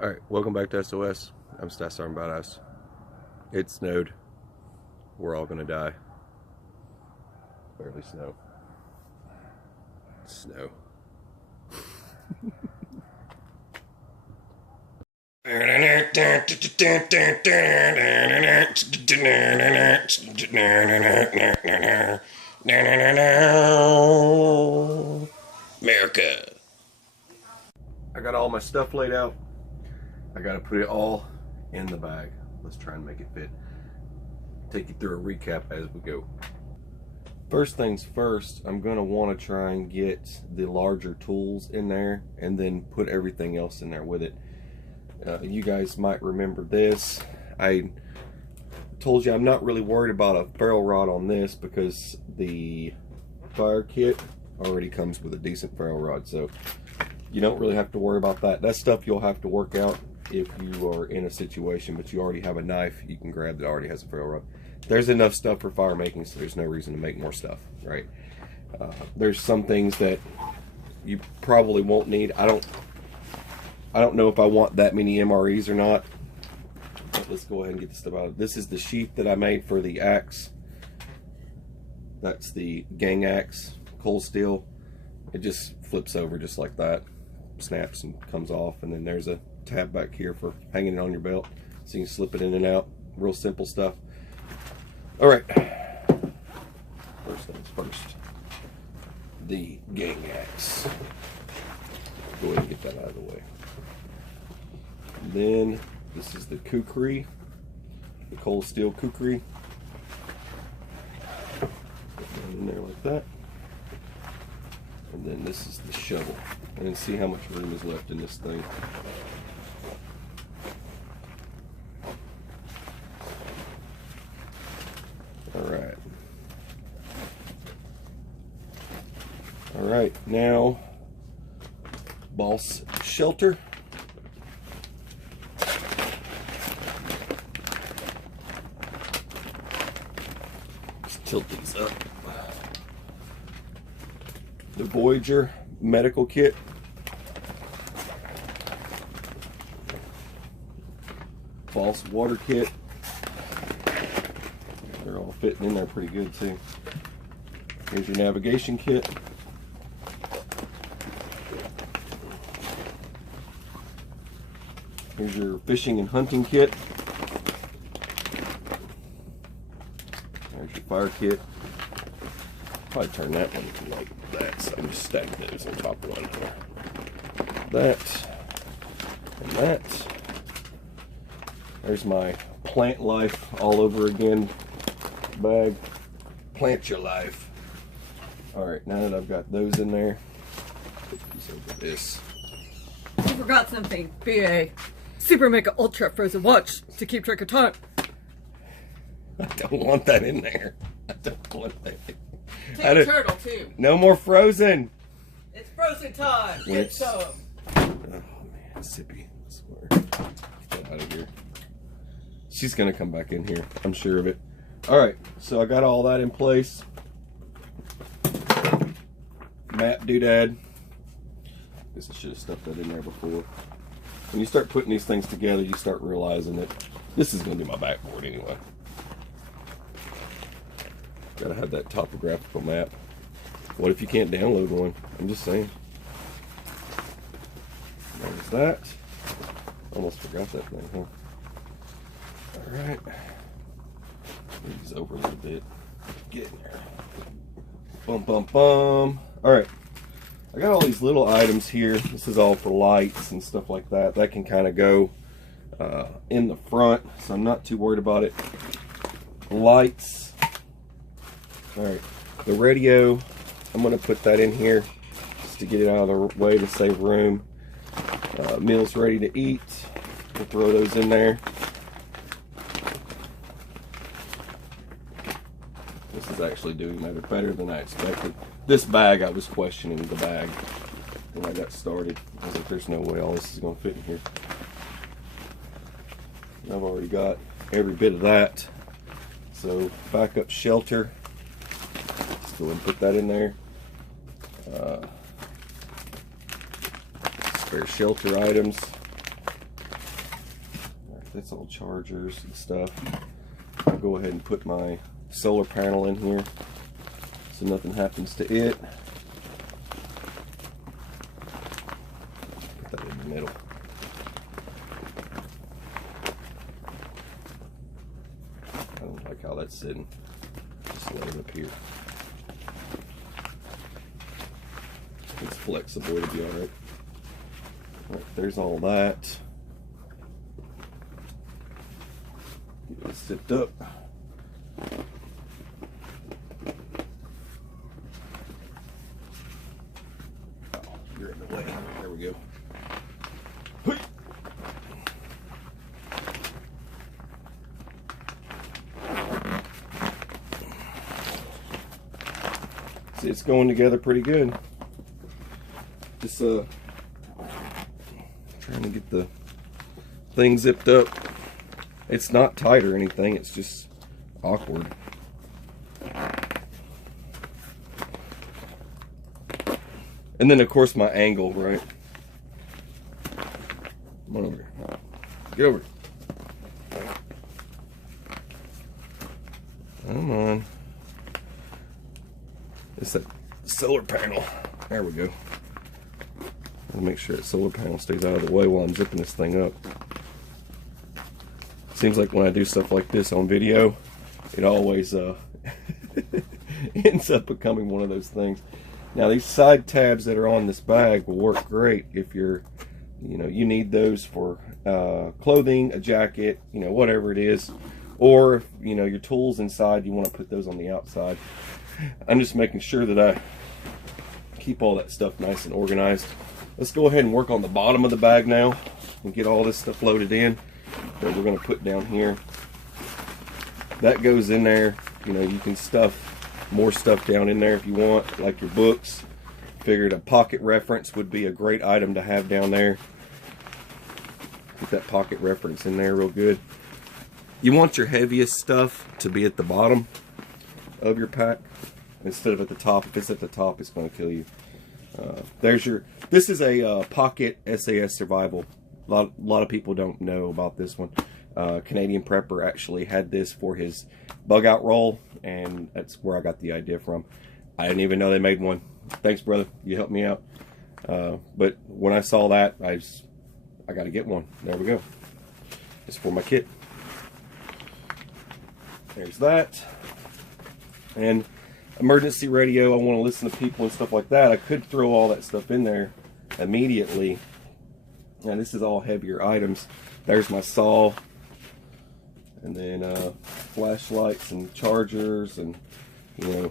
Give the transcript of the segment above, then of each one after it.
Alright, welcome back to SOS. I'm s.h.t.f. B.O.S.S. It snowed. We're all gonna die. Barely snow. Snow. America. I got all my stuff laid out. I gotta put it all in the bag. Let's try and make it fit. Take you through a recap as we go. First things first, I'm gonna want to try and get the larger tools in there and then put everything else in there with it. You guys might remember this. I told you I'm not really worried about a ferrule rod on this because the fire kit already comes with a decent ferrule rod, so you don't really have to worry about that. That stuff you'll have to work out if you are in a situation, but you already have a knife you can grab that already has a ferrule rod. There's enough stuff for fire making, so there's no reason to make more stuff, right? There's some things that you probably won't need. I don't know if I want that many MREs or not, but let's go ahead and get this stuff out. This is the sheath that I made for the axe. That's the gang axe, cold steel. It just flips over just like that, snaps and comes off, and then there's a tab back here for hanging it on your belt so you can slip it in and out. Real simple stuff. All right, first things first, the gang axe. Go ahead and get that out of the way. And then this is the kukri, the cold steel kukri. Put that in there like that. And then this is the shovel. And see how much room is left in this thing. Alright. Alright, now B.O.S.S shelter. Let's tilt these up. The Voyager medical kit. B.O.S.S water kit. They're all fitting in there pretty good too. Here's your navigation kit. Here's your fishing and hunting kit. There's your fire kit. Probably turn that one like that, so I can just stack those on top of one another. That and that. There's my plant life all over again bag. Plant your life. Alright, now that I've got those in there, put these over this. You forgot something. B.A. Super Mega Ultra Frozen Watch to keep track of time. I don't want that in there. I don't want that. Take a turtle too. No more Frozen. It's frozen time. Get some. Oh man, Sippy. I swear. Get that out of here. She's gonna come back in here. I'm sure of it. Alright, so I got all that in place. Map doodad. Guess I should have stuffed that in there before. When you start putting these things together, you start realizing that this is gonna be my backboard anyway. Gotta have that topographical map. What if you can't download one? I'm just saying. There's that. Almost forgot that thing, huh? Alright. Move these over a little bit. Get in there. Bum, bum, bum. Alright. I got all these little items here. This is all for lights and stuff like that. That can kind of go in the front, so I'm not too worried about it. Lights. Alright, the radio, I'm going to put that in here just to get it out of the way to save room. Meals ready to eat, we'll throw those in there. This is actually doing better than I expected. This bag, I was questioning the bag when I got started. I was like, there's no way all this is going to fit in here. And I've already got every bit of that. So, backup shelter. Go ahead and put that in there. Spare shelter items. That's all chargers and stuff. I'll go ahead and put my solar panel in here so nothing happens to it. Put that in the middle. I don't like how that's sitting. Just lay it up here. It's flexible, it'll be alright. Right, there's all that. Get it zipped up. Oh, you're in the way. There we go. See, it's going together pretty good. Just trying to get the thing zipped up. It's not tight or anything, it's just awkward. And then of course my angle, right? Come on over here. Get over. Come on. It's that solar panel. There we go. I'll make sure that solar panel stays out of the way while I'm zipping this thing up. Seems like when I do stuff like this on video, it always ends up becoming one of those things. Now these side tabs that are on this bag will work great if you're, you need those for clothing, a jacket, whatever it is. Or, your tools inside, you want to put those on the outside. I'm just making sure that I keep all that stuff nice and organized. Let's go ahead and work on the bottom of the bag now and get all this stuff loaded in that we're going to put down here. That goes in there. You can stuff more stuff down in there if you want, like your books. Figured a pocket reference would be a great item to have down there. Get that pocket reference in there real good. You want your heaviest stuff to be at the bottom of your pack instead of at the top. If it's at the top, it's going to kill you. This is a pocket SAS survival. A lot of people don't know about this one. Canadian Prepper actually had this for his bug out roll, and that's where I got the idea from. I didn't even know they made one. Thanks, brother. You helped me out. But when I saw that, I got to get one. There we go. It's for my kit. There's that. And emergency radio, I want to listen to people and stuff like that. I could throw all that stuff in there immediately. Now this is all heavier items. There's my saw. And then flashlights and chargers, and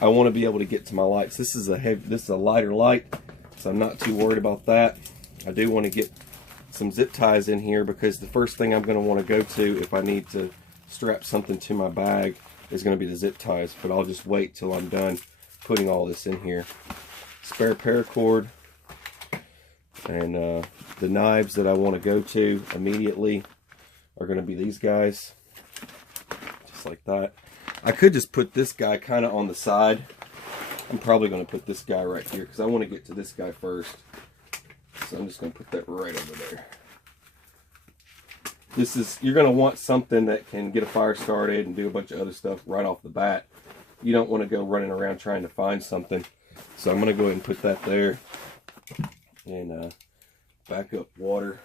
I want to be able to get to my lights. This is a lighter light, so I'm not too worried about that. I do want to get some zip ties in here because the first thing I'm going to want to go to if I need to strap something to my bag is going to be the zip ties, but I'll just wait till I'm done putting all this in here. Spare paracord, and the knives that I want to go to immediately are going to be these guys, just like that. I could just put this guy kind of on the side. I'm probably going to put this guy right here because I want to get to this guy first. So I'm just going to put that right over there. You're going to want something that can get a fire started and do a bunch of other stuff right off the bat. You don't want to go running around trying to find something. So I'm going to go ahead and put that there. And backup water.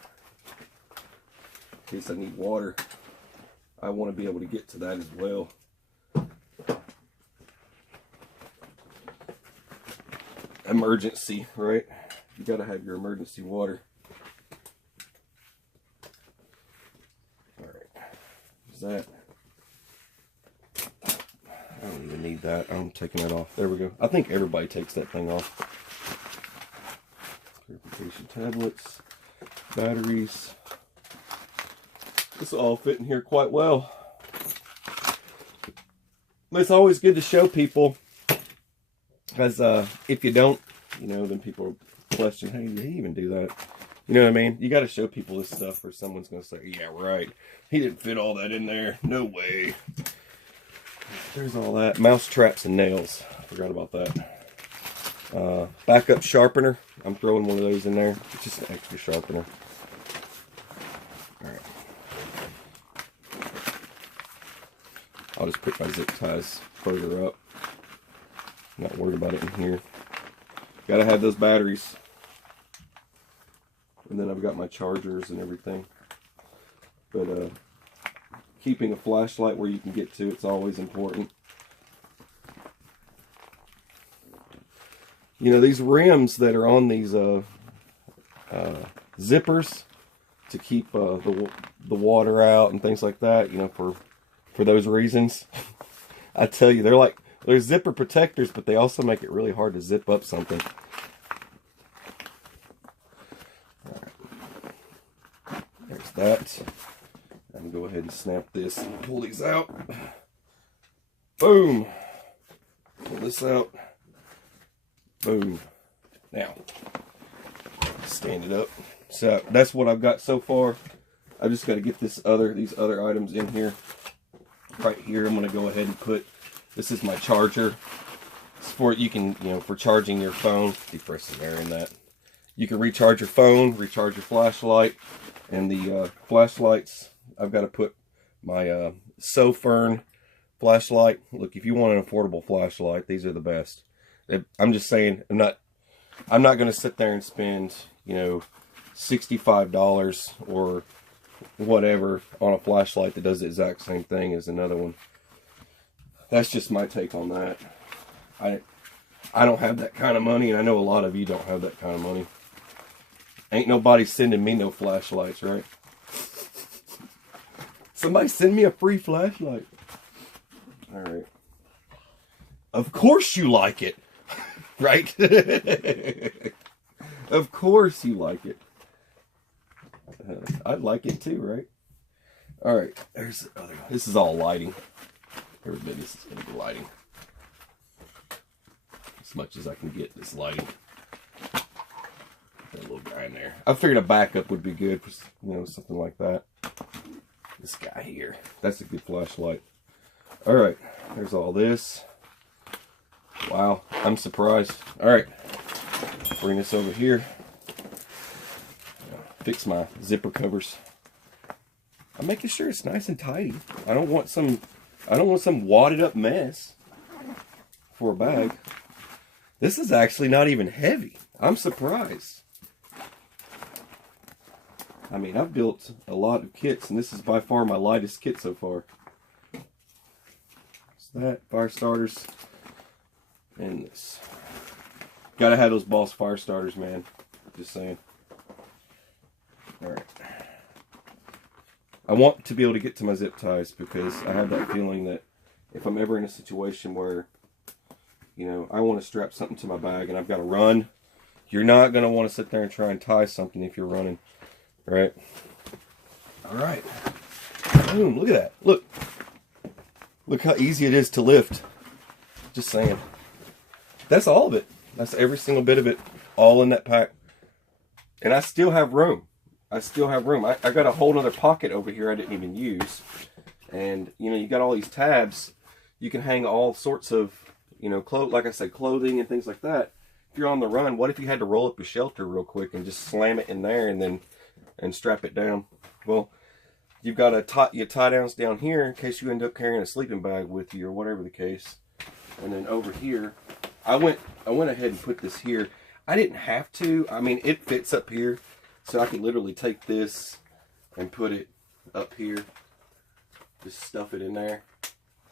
In case I need water, I want to be able to get to that as well. Emergency, right? You got to have your emergency water. That I don't even need that. I'm taking that off. There we go. I think everybody takes that thing off. Purification tablets, batteries. This will all fit in here quite well. But it's always good to show people, because if you don't, then people question, hey, did he even do that? You know what I mean? You got to show people this stuff, or someone's going to say, yeah, right. He didn't fit all that in there. No way. There's all that. Mouse traps and nails. Forgot about that. Backup sharpener. I'm throwing one of those in there. It's just an extra sharpener. Alright. I'll just put my zip ties further up. Not worried about it in here. Gotta have those batteries. And then I've got my chargers and everything. But keeping a flashlight where you can get to it's always important. You know, these rims that are on these zippers to keep the water out and things like that, you know, for those reasons. I tell you, they're zipper protectors, but they also make it really hard to zip up something. All right. There's that. I'm gonna go ahead and snap this and pull these out. Boom. Pull this out. Boom. Now, stand it up. So that's what I've got so far. I've just got to get these other items in here. Right here, I'm going to go ahead and put. This is my charger. It's for for charging your phone. Depress some air in that. You can recharge your phone, recharge your flashlight, and the flashlights. I've got to put my s.h.t.f flashlight. Look, if you want an affordable flashlight, these are the best. I'm just saying, I'm not going to sit there and spend, you know, $65 or whatever on a flashlight that does the exact same thing as another one. That's just my take on that. I don't have that kind of money, and I know a lot of you don't have that kind of money. Ain't nobody sending me no flashlights, right? Somebody send me a free flashlight. All right. Of course you like it. Right? Of course you like it. I'd like it too, right? Alright, there's the other one. This is all lighting. Everybody, this is going to be lighting. As much as I can get this lighting. That little guy in there. I figured a backup would be good for, you know, something like that. This guy here. That's a good flashlight. Alright, there's all this. Wow, I'm surprised. Alright, bring this over here. Fix my zipper covers. I'm making sure it's nice and tidy. I don't want some wadded up mess for a bag. This is actually not even heavy. I'm surprised. I mean, I've built a lot of kits, and this is by far my lightest kit so far. What's that? Fire starters. And this. Gotta have those B.O.S.S fire starters, man. Just saying. Alright. I want to be able to get to my zip ties because I have that feeling that if I'm ever in a situation where, you know, I want to strap something to my bag and I've got to run, you're not going to want to sit there and try and tie something if you're running. Right? Alright. Boom, look at that. Look. Look how easy it is to lift. Just saying. That's all of it. That's every single bit of it. All in that pack. And I still have room. I still have room. I got a whole other pocket over here I didn't even use. And, you know, you got all these tabs. You can hang all sorts of, you know, like I said, clothing and things like that. If you're on the run, what if you had to roll up a shelter real quick and just slam it in there and then strap it down? Well, you've got your tie downs down here in case you end up carrying a sleeping bag with you or whatever the case. And then over here, I went ahead and put this here. I didn't have to. I mean, it fits up here. So I can literally take this and put it up here. Just stuff it in there.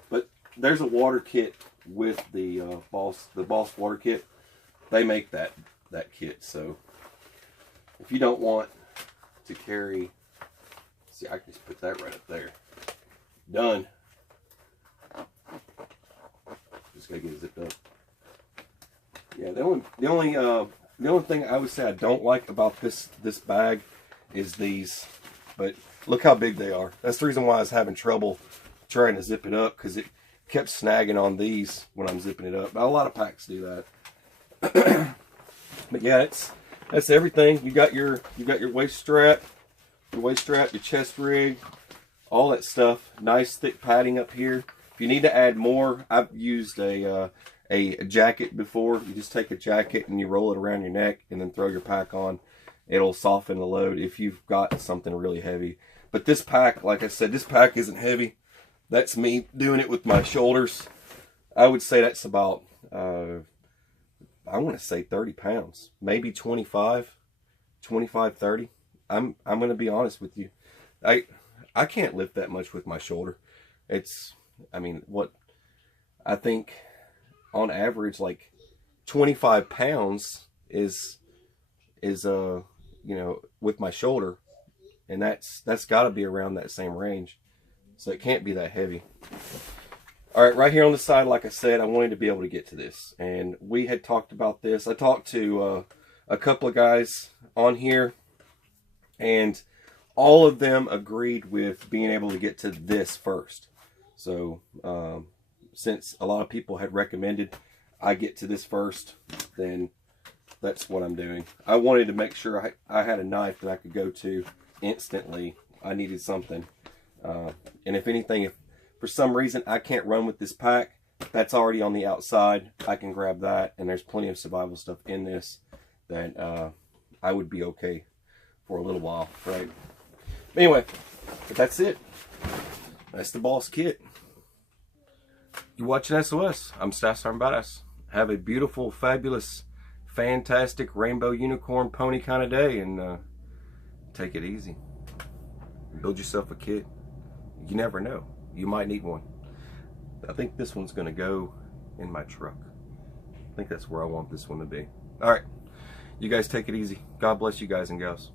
But there's a water kit with the B.O.S.S water kit. They make that kit. So if you don't want to carry, see, I can just put that right up there. Done. Just gotta get it zipped up. Yeah, the only thing I would say I don't like about this bag is these, but look how big they are. That's the reason why I was having trouble trying to zip it up, because it kept snagging on these when I'm zipping it up. But a lot of packs do that. But yeah, that's everything. You got your waist strap, your chest rig, all that stuff. Nice thick padding up here. If you need to add more, I've used a jacket before. You just take a jacket and you roll it around your neck and then throw your pack on. It'll soften the load if you've got something really heavy. But this pack, like I said, this pack isn't heavy. That's me doing it with my shoulders. I would say that's about, I want to say 30 pounds, maybe 25, 30. I'm going to be honest with you. I can't lift that much with my shoulder. It's, I mean, what I think on average, like 25 pounds is you know, with my shoulder, and that's got to be around that same range. So it can't be that heavy. All right, right here on the side, like I said, I wanted to be able to get to this. And we had talked about this. I talked to a couple of guys on here, and all of them agreed with being able to get to this first. So since a lot of people had recommended I get to this first, then that's what I'm doing. I wanted to make sure I had a knife that I could go to instantly. I needed something. And if anything, if for some reason I can't run with this pack, that's already on the outside. I can grab that, and there's plenty of survival stuff in this that I would be okay for a little while, right? Anyway, but that's it. That's the B.O.S.S kit. You're watching S.O.S. I'm s.h.t.f. B.O.S.S. Have a beautiful, fabulous, fantastic rainbow unicorn pony kind of day, and take it easy. Build yourself a kit. You never know. You might need one. I think this one's going to go in my truck. I think that's where I want this one to be. All right. You guys take it easy. God bless you guys and gals.